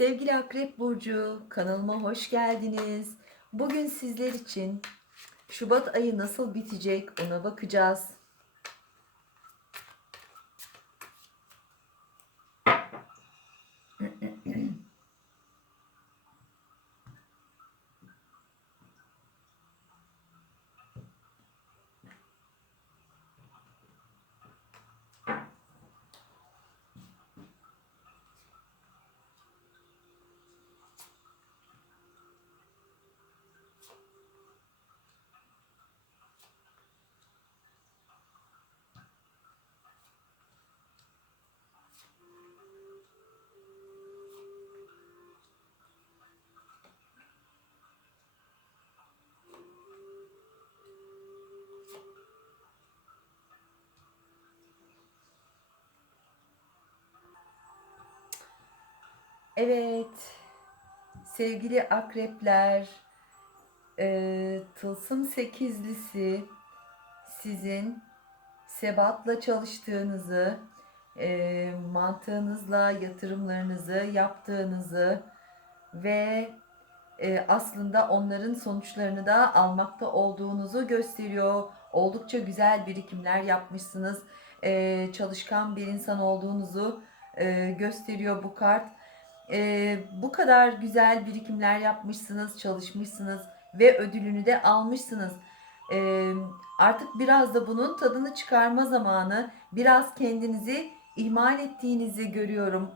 Sevgili Akrep Burcu, kanalıma hoş geldiniz. Bugün sizler için Şubat ayı nasıl bitecek ona bakacağız. Evet, sevgili akrepler, e, tılsım sekizlisi sizin sebatla çalıştığınızı, e, mantığınızla yatırımlarınızı yaptığınızı ve e, aslında onların sonuçlarını da almakta olduğunuzu gösteriyor. Oldukça güzel birikimler yapmışsınız. E, çalışkan bir insan olduğunuzu e, gösteriyor bu kart. E, bu kadar güzel birikimler yapmışsınız, çalışmışsınız ve ödülünü de almışsınız. E, artık biraz da bunun tadını çıkarma zamanı. Biraz kendinizi ihmal ettiğinizi görüyorum.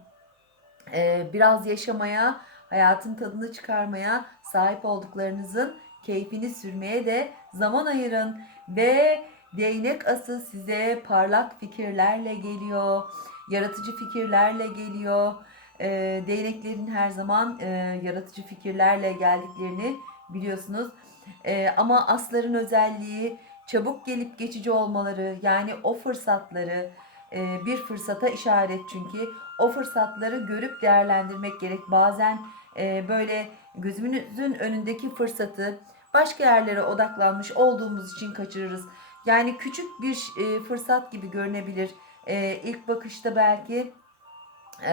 E, biraz yaşamaya, hayatın tadını çıkarmaya, sahip olduklarınızın keyfini sürmeye de zaman ayırın ve değnek ası size parlak fikirlerle geliyor, yaratıcı fikirlerle geliyor. E, değneklerin her zaman e, yaratıcı fikirlerle geldiklerini biliyorsunuz. E, ama asların özelliği çabuk gelip geçici olmaları yani o fırsatları e, bir fırsata işaret çünkü o fırsatları görüp değerlendirmek gerek. Bazen e, böyle gözümüzün önündeki fırsatı başka yerlere odaklanmış olduğumuz için kaçırırız. Yani küçük bir e, fırsat gibi görünebilir. E, ilk bakışta belki e,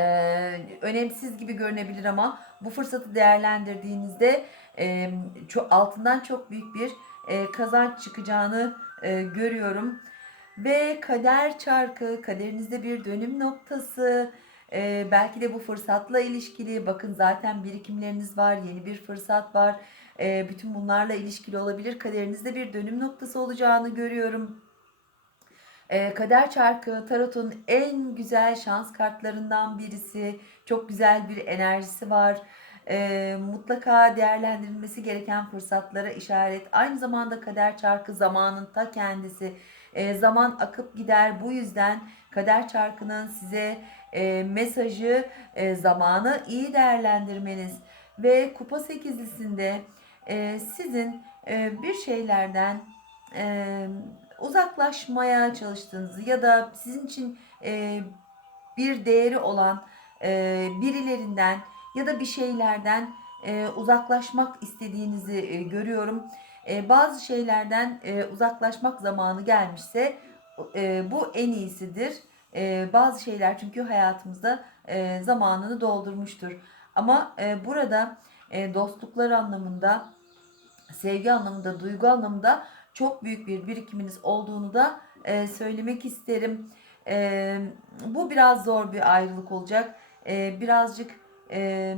önemsiz gibi görünebilir ama bu fırsatı değerlendirdiğinizde e, çok, altından çok büyük bir e, kazanç çıkacağını e, görüyorum. Ve kader çarkı, kaderinizde bir dönüm noktası, e, belki de bu fırsatla ilişkili. Bakın zaten birikimleriniz var, yeni bir fırsat var. E, bütün bunlarla ilişkili olabilir. Kaderinizde bir dönüm noktası olacağını görüyorum. E, Kader Çarkı Tarot'un en güzel şans kartlarından birisi. Çok güzel bir enerjisi var. E, mutlaka değerlendirilmesi gereken fırsatlara işaret. Aynı zamanda Kader Çarkı zamanın ta kendisi. E, zaman akıp gider. Bu yüzden Kader Çarkı'nın size e, mesajı e, zamanı iyi değerlendirmeniz ve Kupa sekizlisinde e, sizin bir şeylerden uzaklaşmaya çalıştığınızı ya da sizin için e, bir değeri olan e, birilerinden ya da bir şeylerden e, uzaklaşmak istediğinizi e, görüyorum. E, bazı şeylerden e, uzaklaşmak zamanı gelmişse e, bu en iyisidir. E, bazı şeyler çünkü hayatımızda e, zamanını doldurmuştur. Ama e, burada e, dostluklar anlamında, sevgi anlamında, duygu anlamında çok büyük bir birikiminiz olduğunu da e, söylemek isterim. E, bu biraz zor bir ayrılık olacak. E, birazcık e,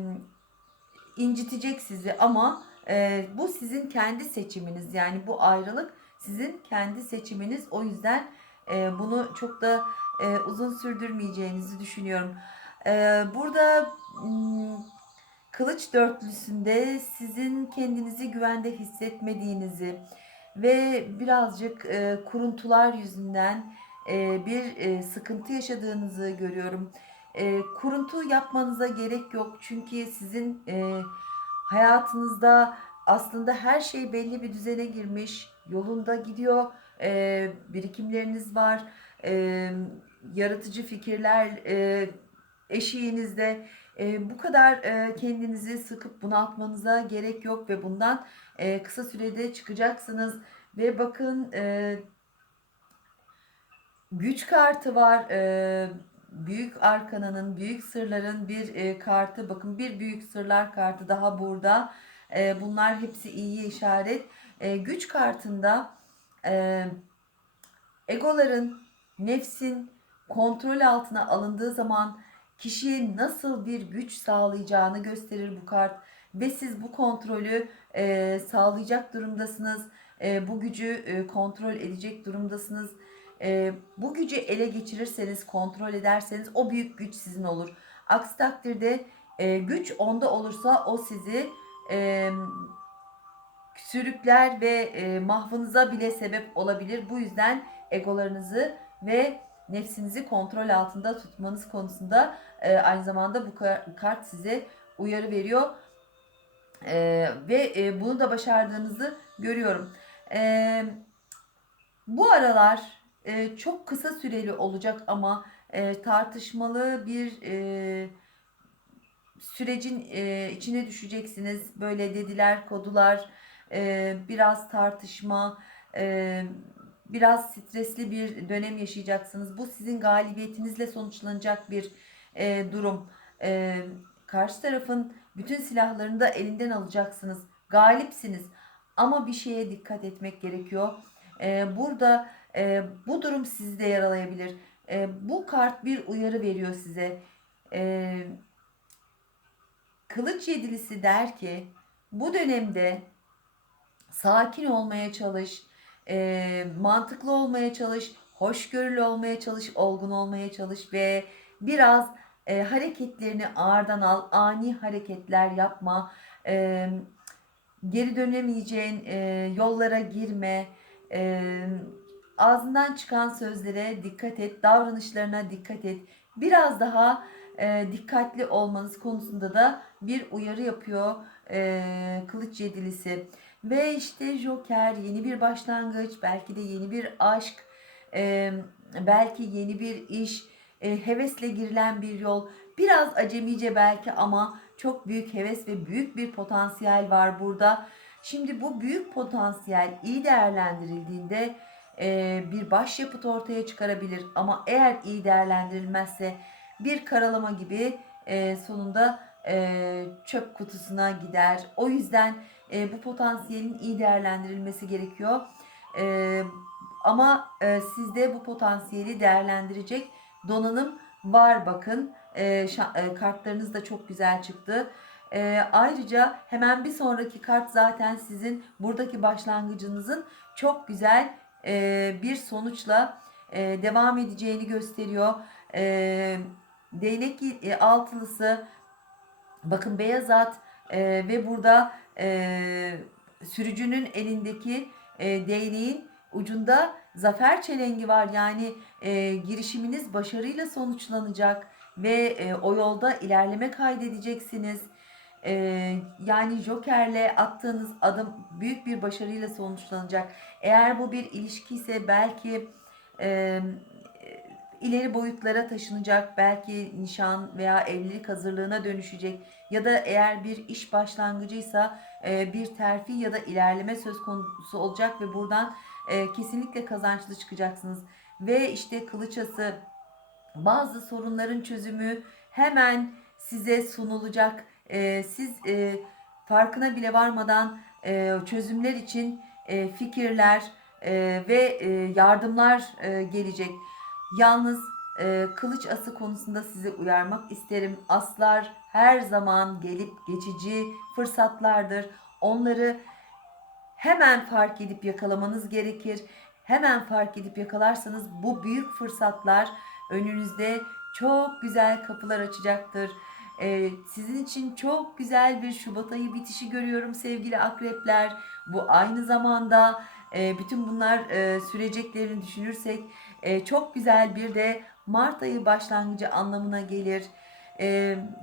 incitecek sizi ama e, bu sizin kendi seçiminiz. Yani bu ayrılık sizin kendi seçiminiz. O yüzden e, bunu çok da e, uzun sürdürmeyeceğinizi düşünüyorum. E, burada kılıç dörtlüsünde sizin kendinizi güvende hissetmediğinizi ve birazcık e, kuruntular yüzünden e, bir e, sıkıntı yaşadığınızı görüyorum. E, kuruntu yapmanıza gerek yok çünkü sizin e, hayatınızda aslında her şey belli bir düzene girmiş, yolunda gidiyor, e, birikimleriniz var, e, yaratıcı fikirler e, eşiğinizde. E, bu kadar e, kendinizi sıkıp bunaltmanıza gerek yok ve bundan e, kısa sürede çıkacaksınız. Ve bakın e, güç kartı var. E, büyük arkananın, büyük sırların bir e, kartı. Bakın bir büyük sırlar kartı daha burada. E, bunlar hepsi iyiye işaret. E, güç kartında e, egoların, nefsin kontrol altına alındığı zaman kişiye nasıl bir güç sağlayacağını gösterir bu kart. Ve siz bu kontrolü e, sağlayacak durumdasınız. E, bu gücü e, kontrol edecek durumdasınız. E, bu gücü ele geçirirseniz, kontrol ederseniz o büyük güç sizin olur. Aksi takdirde e, güç onda olursa o sizi e, sürükler ve e, mahvınıza bile sebep olabilir. Bu yüzden egolarınızı ve nefsinizi kontrol altında tutmanız konusunda e, aynı zamanda bu kar- kart size uyarı veriyor. E, ve e, bunu da başardığınızı görüyorum. E, bu aralar e, çok kısa süreli olacak ama e, tartışmalı bir e, sürecin e, içine düşeceksiniz. Böyle dediler, kodular, e, biraz tartışma, e, biraz stresli bir dönem yaşayacaksınız. Bu sizin galibiyetinizle sonuçlanacak bir e, durum. E, karşı tarafın bütün silahlarını da elinden alacaksınız. Galipsiniz. Ama bir şeye dikkat etmek gerekiyor. E, burada e, bu durum sizi de yaralayabilir. E, bu kart bir uyarı veriyor size. E, Kılıç yedilisi der ki bu dönemde sakin olmaya çalış, e, mantıklı olmaya çalış, hoşgörülü olmaya çalış, olgun olmaya çalış ve biraz e, hareketlerini ağırdan al, ani hareketler yapma, e, geri dönemeyeceğin e, yollara girme, e, ağzından çıkan sözlere dikkat et, davranışlarına dikkat et. Biraz daha e, dikkatli olmanız konusunda da bir uyarı yapıyor e, Kılıç Yedilisi. Ve işte Joker yeni bir başlangıç, belki de yeni bir aşk, e, belki yeni bir iş, e, hevesle girilen bir yol. Biraz acemice belki ama çok büyük heves ve büyük bir potansiyel var burada. Şimdi bu büyük potansiyel iyi değerlendirildiğinde e, bir başyapıt ortaya çıkarabilir. Ama eğer iyi değerlendirilmezse bir karalama gibi e, sonunda e, çöp kutusuna gider. O yüzden e, bu potansiyelin iyi değerlendirilmesi gerekiyor. E, ama e, sizde bu potansiyeli değerlendirecek donanım var bakın. E, e, kartlarınız da çok güzel çıktı. E, ayrıca hemen bir sonraki kart zaten sizin buradaki başlangıcınızın çok güzel e, bir sonuçla e, devam edeceğini gösteriyor. E, değnek e, altılısı bakın beyaz at e, ve burada e, sürücünün elindeki e, değneğin ucunda zafer çelengi var. Yani e, girişiminiz başarıyla sonuçlanacak ve e, o yolda ilerleme kaydedeceksiniz. E, yani Joker'le attığınız adım büyük bir başarıyla sonuçlanacak. Eğer bu bir ilişki ise belki e, ileri boyutlara taşınacak, belki nişan veya evlilik hazırlığına dönüşecek ya da eğer bir iş başlangıcıysa e, bir terfi ya da ilerleme söz konusu olacak ve buradan e, kesinlikle kazançlı çıkacaksınız. Ve işte kılıçası bazı sorunların çözümü hemen size sunulacak. E, siz farkına bile varmadan çözümler için fikirler ve yardımlar gelecek. Yalnız e, kılıç ası konusunda sizi uyarmak isterim. Aslar her zaman gelip geçici fırsatlardır. Onları hemen fark edip yakalamanız gerekir. Hemen fark edip yakalarsanız bu büyük fırsatlar önünüzde çok güzel kapılar açacaktır. Ee, sizin için çok güzel bir Şubat ayı bitişi görüyorum sevgili akrepler. Bu aynı zamanda e, bütün bunlar e, süreceklerini düşünürsek e, çok güzel bir de Mart ayı başlangıcı anlamına gelir. E,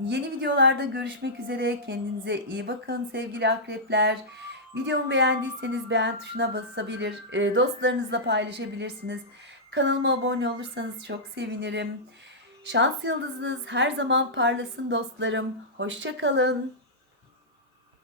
yeni videolarda görüşmek üzere. Kendinize iyi bakın sevgili akrepler. Videomu beğendiyseniz beğen tuşuna basabilir, e, dostlarınızla paylaşabilirsiniz. Kanalıma abone olursanız çok sevinirim. Şans yıldızınız her zaman parlasın dostlarım. Hoşçakalın.